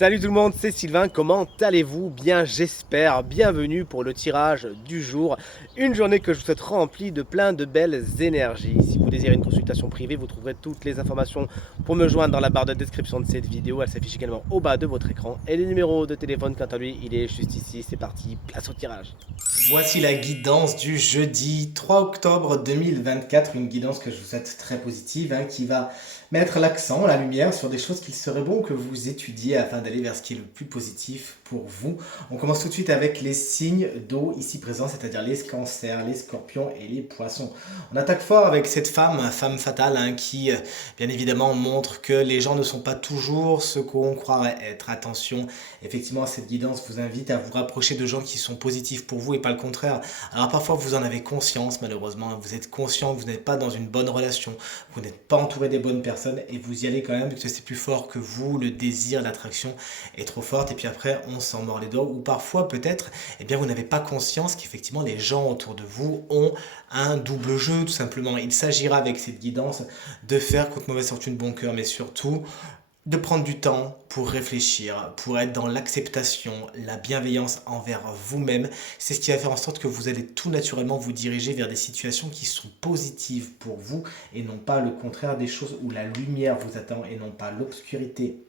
Salut tout le monde, c'est Sylvain, comment allez-vous? Bien j'espère, bienvenue pour le tirage du jour. Une journée que je vous souhaite remplie de plein de belles énergies. Si vous désirez une consultation privée, vous trouverez toutes les informations pour me joindre dans la barre de description de cette vidéo. Elle s'affiche également au bas de votre écran. Et le numéro de téléphone, quant à lui, il est juste ici. C'est parti, place au tirage. Voici la guidance du jeudi 3 octobre 2024, une guidance que je vous souhaite très positive, qui va mettre l'accent, la lumière sur des choses qu'il serait bon que vous étudiez afin d'aller vers ce qui est le plus positif pour vous. On commence tout de suite avec les signes d'eau ici présents, c'est-à-dire les cancers, les scorpions et les poissons. On attaque fort avec cette femme fatale, qui bien évidemment montre que les gens ne sont pas toujours ce qu'on croirait être. Attention, effectivement, cette guidance vous invite à vous rapprocher de gens qui sont positifs pour vous et pas le contraire. Alors parfois vous en avez conscience malheureusement, vous êtes conscient que vous n'êtes pas dans une bonne relation, vous n'êtes pas entouré des bonnes personnes et vous y allez quand même parce que c'est plus fort que vous, le désir, l'attraction est trop forte et puis après on s'en mord les doigts ou parfois peut-être vous n'avez pas conscience qu'effectivement les gens autour de vous ont un double jeu tout simplement. Il s'agira avec cette guidance de faire contre mauvaise fortune bon cœur mais surtout de prendre du temps pour réfléchir, pour être dans l'acceptation, la bienveillance envers vous-même. C'est ce qui va faire en sorte que vous allez tout naturellement vous diriger vers des situations qui sont positives pour vous et non pas le contraire, des choses où la lumière vous attend et non pas l'obscurité.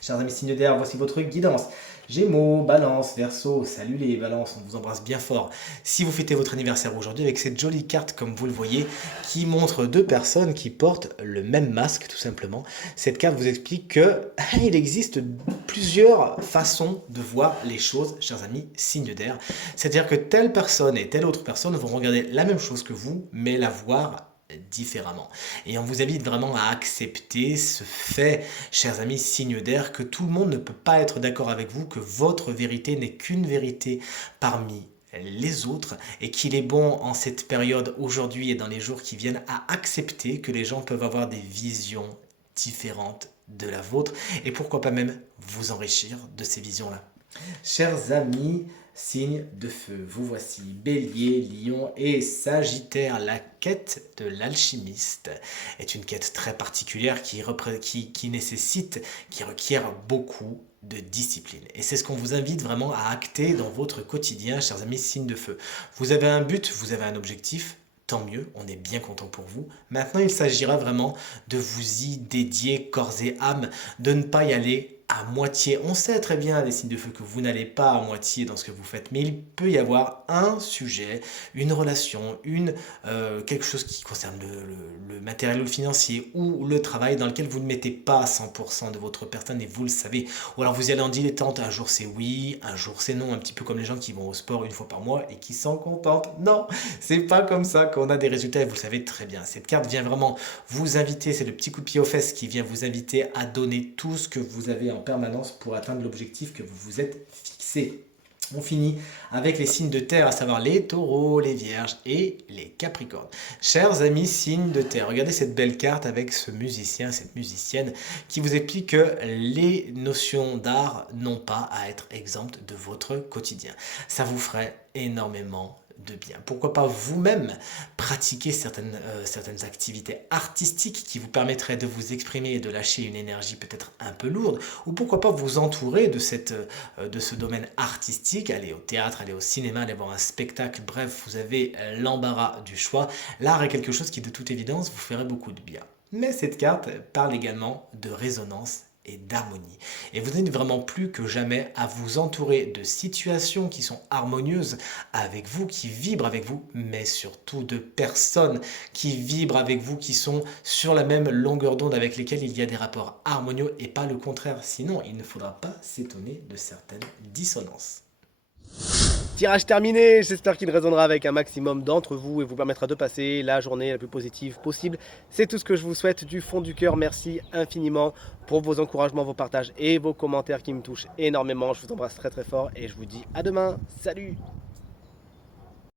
Chers amis signes d'air, voici votre guidance. Gémeaux, Balance, Verseau, salut les balances, on vous embrasse bien fort. Si vous fêtez votre anniversaire aujourd'hui avec cette jolie carte comme vous le voyez qui montre deux personnes qui portent le même masque tout simplement, cette carte vous explique que il existe plusieurs façons de voir les choses, chers amis signes d'air. C'est-à-dire que telle personne et telle autre personne vont regarder la même chose que vous mais la voir différemment. Et on vous invite vraiment à accepter ce fait, chers amis signes d'air, que tout le monde ne peut pas être d'accord avec vous, que votre vérité n'est qu'une vérité parmi les autres et qu'il est bon en cette période aujourd'hui et dans les jours qui viennent à accepter que les gens peuvent avoir des visions différentes de la vôtre et pourquoi pas même vous enrichir de ces visions-là. Chers amis, signes de feu, vous voici Bélier, Lion et Sagittaire. La quête de l'alchimiste est une quête très particulière qui nécessite, qui requiert beaucoup de discipline. Et c'est ce qu'on vous invite vraiment à acter dans votre quotidien, chers amis signes de feu. Vous avez un but, vous avez un objectif, tant mieux, on est bien content pour vous. Maintenant, il s'agira vraiment de vous y dédier corps et âme, de ne pas y aller à moitié. On sait très bien, les signes de feu, que vous n'allez pas à moitié dans ce que vous faites, mais il peut y avoir un sujet, une relation, quelque chose qui concerne le matériel ou le financier ou le travail dans lequel vous ne mettez pas 100% de votre personne et vous le savez. Ou alors vous y allez en dilettante, un jour c'est oui, un jour c'est non, un petit peu comme les gens qui vont au sport une fois par mois et qui s'en contentent. Non, c'est pas comme ça qu'on a des résultats et vous le savez très bien. Cette carte vient vraiment vous inviter, c'est le petit coup de pied aux fesses qui vient vous inviter à donner tout ce que vous avez en permanence pour atteindre l'objectif que vous vous êtes fixé. On finit avec les signes de terre, à savoir les taureaux, les vierges et les capricornes. Chers amis signes de terre, regardez cette belle carte avec ce musicien, cette musicienne qui vous explique que les notions d'art n'ont pas à être exemptes de votre quotidien. Ça vous ferait énormément de bien. Pourquoi pas vous-même pratiquer certaines activités artistiques qui vous permettraient de vous exprimer et de lâcher une énergie peut-être un peu lourde, ou pourquoi pas vous entourer de ce domaine artistique, aller au théâtre, aller au cinéma, aller voir un spectacle, bref, vous avez l'embarras du choix. L'art est quelque chose qui de toute évidence vous ferait beaucoup de bien. Mais cette carte parle également de résonance et d'harmonie. Et vous n'êtes vraiment plus que jamais à vous entourer de situations qui sont harmonieuses avec vous, qui vibrent avec vous, mais surtout de personnes qui vibrent avec vous, qui sont sur la même longueur d'onde avec lesquelles il y a des rapports harmonieux et pas le contraire. Sinon, il ne faudra pas s'étonner de certaines dissonances. Tirage terminé, j'espère qu'il résonnera avec un maximum d'entre vous et vous permettra de passer la journée la plus positive possible. C'est tout ce que je vous souhaite du fond du cœur. Merci infiniment pour vos encouragements, vos partages et vos commentaires qui me touchent énormément. Je vous embrasse très très fort et je vous dis à demain. Salut!